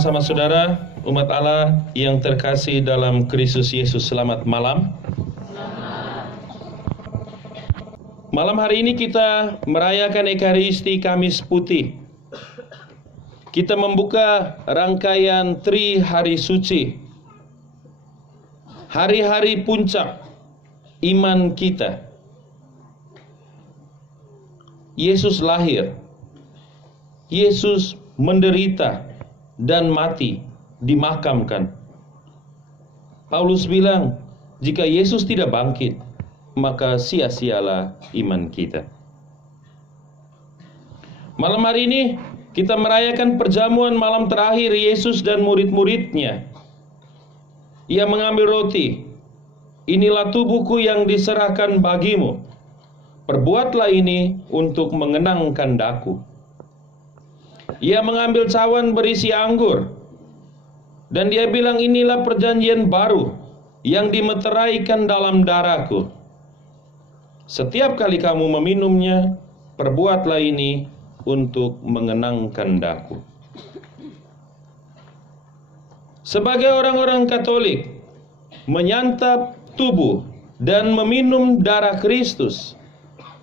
sama-sama saudara, umat Allah yang terkasih dalam Kristus Yesus, selamat malam. Malam hari ini kita merayakan Ekaristi Kamis Putih. Kita membuka rangkaian Tri Hari Suci, hari-hari puncak iman kita. Yesus lahir, Yesus menderita dan mati, dimakamkan. Paulus bilang, jika Yesus tidak bangkit, maka sia-sialah iman kita. Malam hari ini kita merayakan perjamuan malam terakhir Yesus dan murid-muridnya. Ia mengambil roti, inilah tubuhku yang diserahkan bagimu. Perbuatlah ini untuk mengenangkan daku. Ia mengambil cawan berisi anggur, dan dia bilang, inilah perjanjian baru yang dimeteraikan dalam darahku. Setiap kali kamu meminumnya, perbuatlah ini untuk mengenangkan daku. Sebagai orang-orang Katolik, menyantap tubuh dan meminum darah Kristus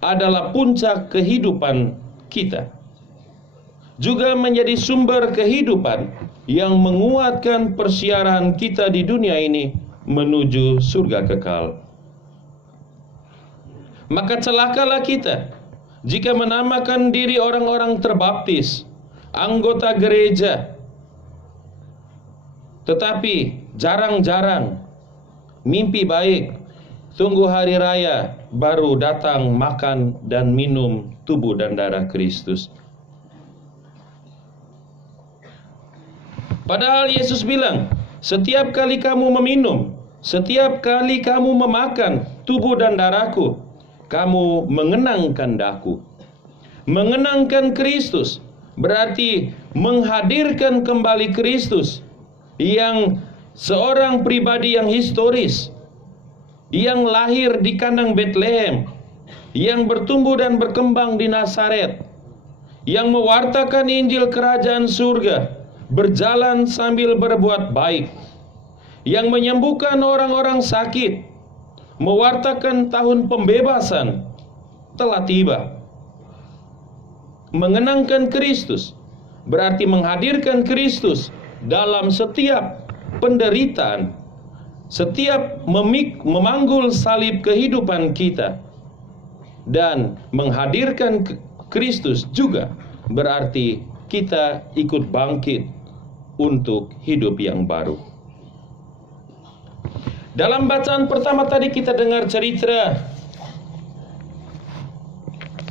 adalah puncak kehidupan kita. Juga menjadi sumber kehidupan yang menguatkan persiaran kita di dunia ini menuju surga kekal. Maka celakalah kita jika menamakan diri orang-orang terbaptis, anggota gereja, tetapi jarang-jarang mimpi baik, tunggu hari raya baru datang makan dan minum tubuh dan darah Kristus. Padahal Yesus bilang, setiap kali kamu meminum, setiap kali kamu memakan tubuh dan darahku, kamu mengenangkan daku. Mengenangkan Kristus berarti menghadirkan kembali Kristus yang seorang pribadi yang historis, yang lahir di kandang Betlehem, yang bertumbuh dan berkembang di Nazaret, yang mewartakan Injil Kerajaan Surga, berjalan sambil berbuat baik, yang menyembuhkan orang-orang sakit, mewartakan tahun pembebasan telah tiba. Mengenangkan Kristus berarti menghadirkan Kristus dalam setiap penderitaan, setiap memanggul salib kehidupan kita. Dan menghadirkan Kristus juga berarti kita ikut bangkit untuk hidup yang baru. Dalam bacaan pertama tadi kita dengar cerita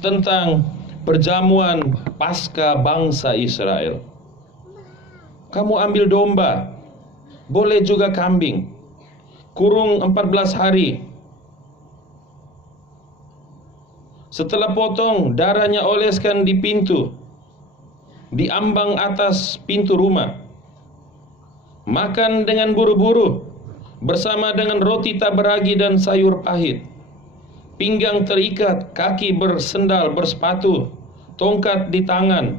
tentang perjamuan Paskah bangsa Israel. Kamu ambil domba, boleh juga kambing, kurung 14 hari. Setelah potong, darahnya oleskan di pintu, di ambang atas pintu rumah. Makan dengan buru-buru, bersama dengan roti tak beragi dan sayur pahit. Pinggang terikat, kaki bersendal, bersepatu, tongkat di tangan.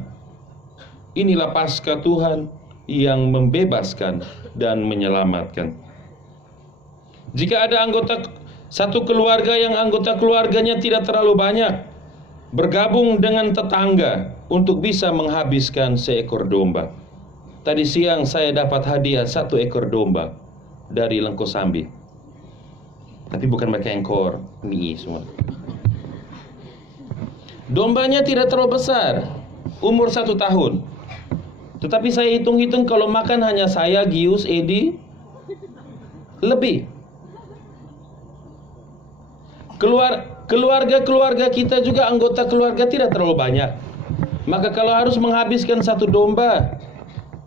Inilah Paskah Tuhan yang membebaskan dan menyelamatkan. Jika ada satu keluarga yang anggota keluarganya tidak terlalu banyak, bergabung dengan tetangga untuk bisa menghabiskan seekor domba. Tadi siang saya dapat hadiah 1 ekor domba dari Lengkosambi. Tapi bukan pakai ekor, mie semua. Dombanya tidak terlalu besar, umur 1 tahun. Tetapi saya hitung-hitung kalau makan hanya saya, Gius, Edi, lebih. Keluarga-keluarga kita juga, anggota keluarga tidak terlalu banyak. Maka kalau harus menghabiskan 1 domba,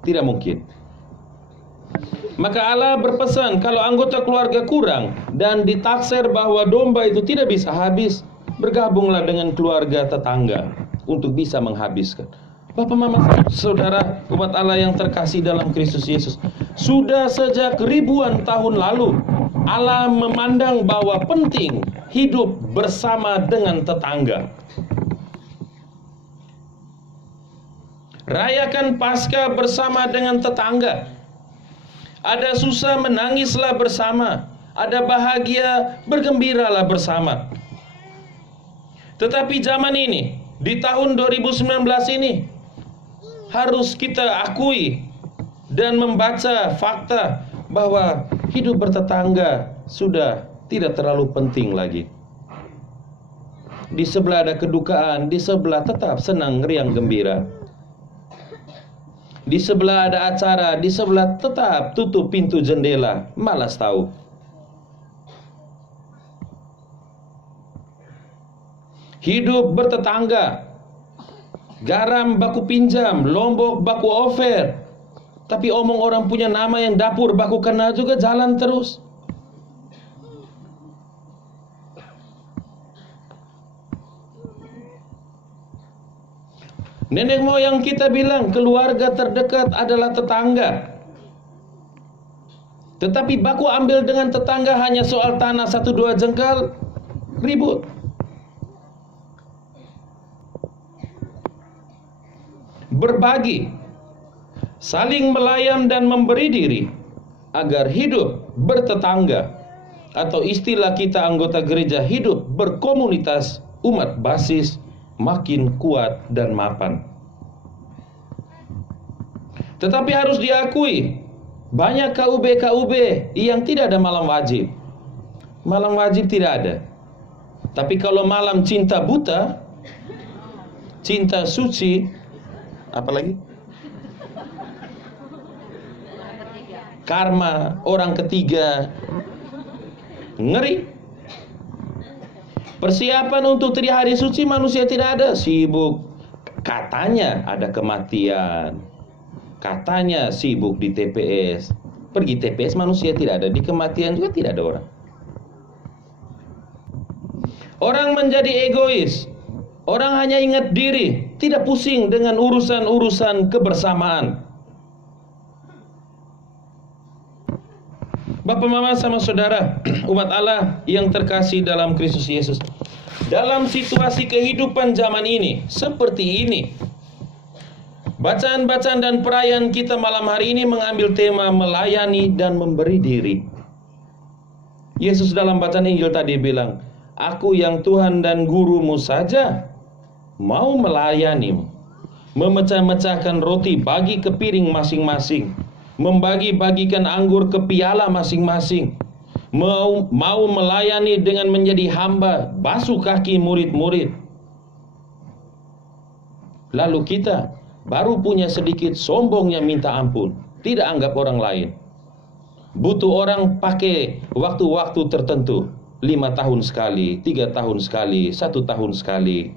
tidak mungkin. Maka Allah berpesan, kalau anggota keluarga kurang dan ditaksir bahwa domba itu tidak bisa habis, bergabunglah dengan keluarga tetangga untuk bisa menghabiskan. Bapak, mama, saudara, umat Allah yang terkasih dalam Kristus Yesus, sudah sejak ribuan tahun lalu Allah memandang bahwa penting hidup bersama dengan tetangga. Rayakan Paskah bersama dengan tetangga. Ada susah, menangislah bersama. Ada bahagia, bergembiralah bersama. Tetapi zaman ini, di tahun 2019 ini, harus kita akui dan membaca fakta bahwa hidup bertetangga sudah tidak terlalu penting lagi. Di sebelah ada kedukaan, di sebelah tetap senang, riang, gembira. Di sebelah ada acara, di sebelah tetap tutup pintu jendela, malas tahu. Hidup bertetangga. Garam baku pinjam, lombok baku offer. Tapi omong orang punya nama yang dapur baku kena juga jalan terus. Nenek moyang kita bilang keluarga terdekat adalah tetangga. Tetapi baku ambil dengan tetangga hanya soal tanah 1-2 jengkal, ribut. Berbagi, saling melayan dan memberi diri agar hidup bertetangga, atau istilah kita anggota gereja, hidup berkomunitas umat basis makin kuat dan mapan. Tetapi harus diakui, banyak KUB yang tidak ada malam wajib. Malam wajib tidak ada. Tapi kalau malam cinta buta, cinta suci, apalagi? Karma, orang ketiga, ngeri. Persiapan untuk 3 hari suci manusia tidak ada, sibuk. Katanya ada kematian, katanya sibuk di TPS. Pergi TPS manusia tidak ada, di kematian juga tidak ada orang. Orang menjadi egois. Orang hanya ingat diri, tidak pusing dengan urusan-urusan kebersamaan. Bapak, mama, sama saudara, umat Allah yang terkasih dalam Kristus Yesus, dalam situasi kehidupan zaman ini, seperti ini, bacaan-bacaan dan perayaan kita malam hari ini mengambil tema melayani dan memberi diri. Yesus dalam bacaan Injil tadi bilang, aku yang Tuhan dan gurumu saja mau melayanimu, memecah-mecahkan roti bagi ke piring masing-masing, membagi-bagikan anggur ke piala masing-masing, mau melayani dengan menjadi hamba, basuh kaki murid-murid. Lalu kita baru punya sedikit sombongnya minta ampun, tidak anggap orang lain. Butuh orang pakai waktu-waktu tertentu, 5 tahun sekali, 3 tahun sekali, 1 tahun sekali.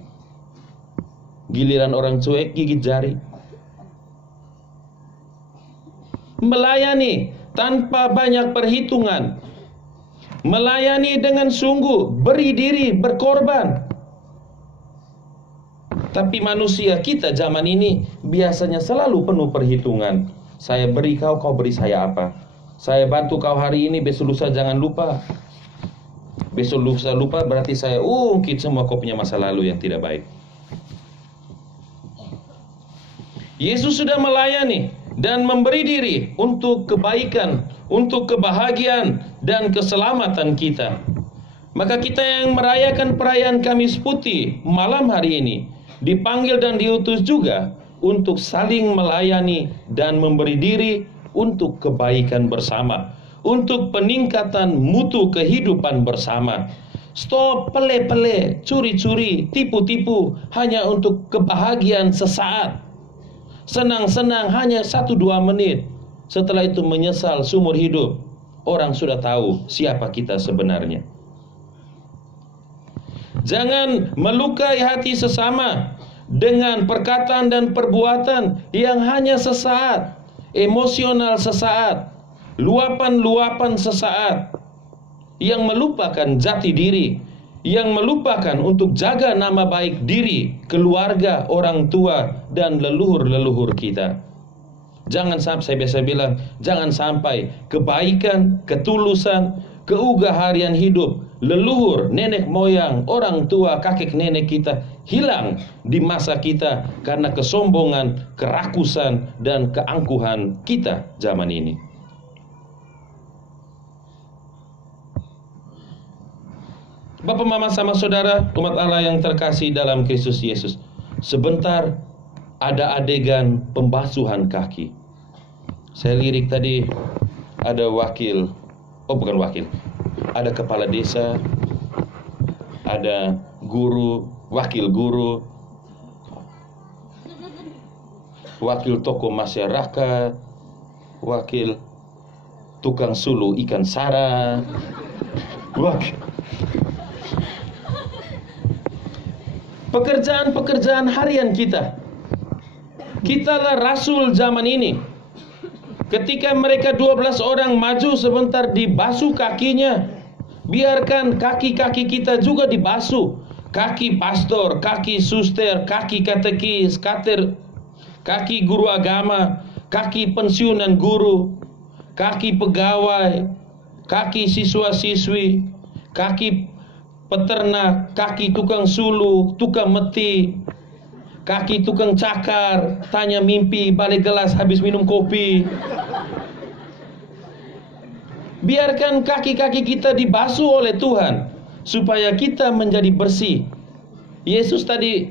Giliran orang cuek gigit jari. Melayani tanpa banyak perhitungan, melayani dengan sungguh, beri diri, berkorban. Tapi manusia kita zaman ini biasanya selalu penuh perhitungan. Saya beri kau, kau beri saya apa? Saya bantu kau hari ini, besok lusa jangan lupa. Besok lusa lupa berarti saya ungkit semua kau punya masa lalu yang tidak baik. Yesus sudah melayani dan memberi diri untuk kebaikan, untuk kebahagiaan dan keselamatan kita. Maka kita yang merayakan perayaan Kamis Putih malam hari ini dipanggil dan diutus juga untuk saling melayani dan memberi diri untuk kebaikan bersama, untuk peningkatan mutu kehidupan bersama. Stop pele-pele, curi-curi, tipu-tipu hanya untuk kebahagiaan sesaat. Senang-senang hanya 1-2 menit. Setelah itu menyesal seumur hidup. Orang sudah tahu siapa kita sebenarnya. Jangan melukai hati sesama dengan perkataan dan perbuatan yang hanya sesaat, emosional sesaat, luapan-luapan sesaat, yang melupakan jati diri, yang melupakan untuk jaga nama baik diri, keluarga, orang tua, dan leluhur-leluhur kita. Jangan sampai, saya biasa bilang, jangan sampai kebaikan, ketulusan, keugaharian hidup leluhur, nenek moyang, orang tua, kakek nenek kita hilang di masa kita karena kesombongan, kerakusan, dan keangkuhan kita zaman ini. Bapak, mama, sama saudara, umat Allah yang terkasih dalam Kristus Yesus, sebentar ada adegan pembasuhan kaki. Saya lirik tadi, ada ada kepala desa, ada guru, wakil guru, wakil tokoh masyarakat, wakil tukang sulu ikan sara, pekerjaan-pekerjaan harian kita. Kitalah rasul zaman ini. Ketika mereka 12 orang maju sebentar dibasuh kakinya, biarkan kaki-kaki kita juga dibasuh. Kaki pastor, kaki suster, kaki katekis, kaki guru agama, kaki pensiunan guru, kaki pegawai, kaki siswa-siswi, kaki peternak, kaki tukang sulu, tukang meti, kaki tukang cakar, tanya mimpi, balik gelas habis minum kopi. Biarkan kaki-kaki kita dibasuh oleh Tuhan supaya kita menjadi bersih. Yesus tadi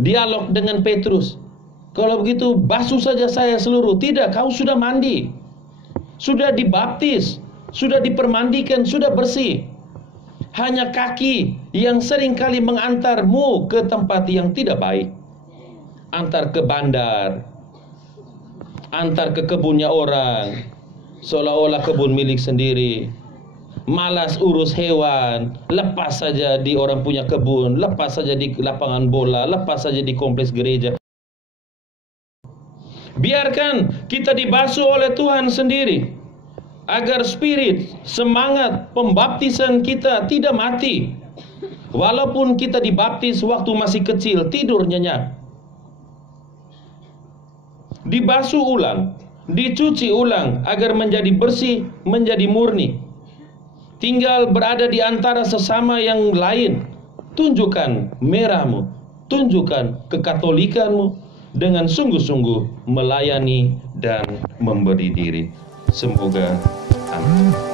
dialog dengan Petrus. Kalau begitu basuh saja saya seluruh. Tidak, kau sudah mandi, sudah dibaptis, sudah dipermandikan, sudah bersih. Hanya kaki yang seringkali mengantarmu ke tempat yang tidak baik. Antar ke bandar, antar ke kebunnya orang, seolah-olah kebun milik sendiri. Malas urus hewan, lepas saja di orang punya kebun, lepas saja di lapangan bola, lepas saja di kompleks gereja. Biarkan kita dibasuh oleh Tuhan sendiri, agar spirit, semangat pembaptisan kita tidak mati. Walaupun kita dibaptis waktu masih kecil, tidur nyenyak. Dibasuh ulang, dicuci ulang agar menjadi bersih, menjadi murni. Tinggal berada di antara sesama yang lain. Tunjukkan merahmu, tunjukkan kekatolikanmu dengan sungguh-sungguh melayani dan memberi diri. Semoga amin.